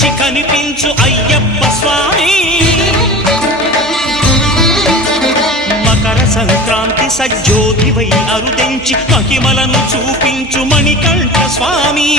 నుంచి కనిపించు అయ్యప్ప స్వామి మకర సంక్రాంతి సజ్జోతివై అరుదెంచి మహిమలను చూపించు మణికంఠ స్వామి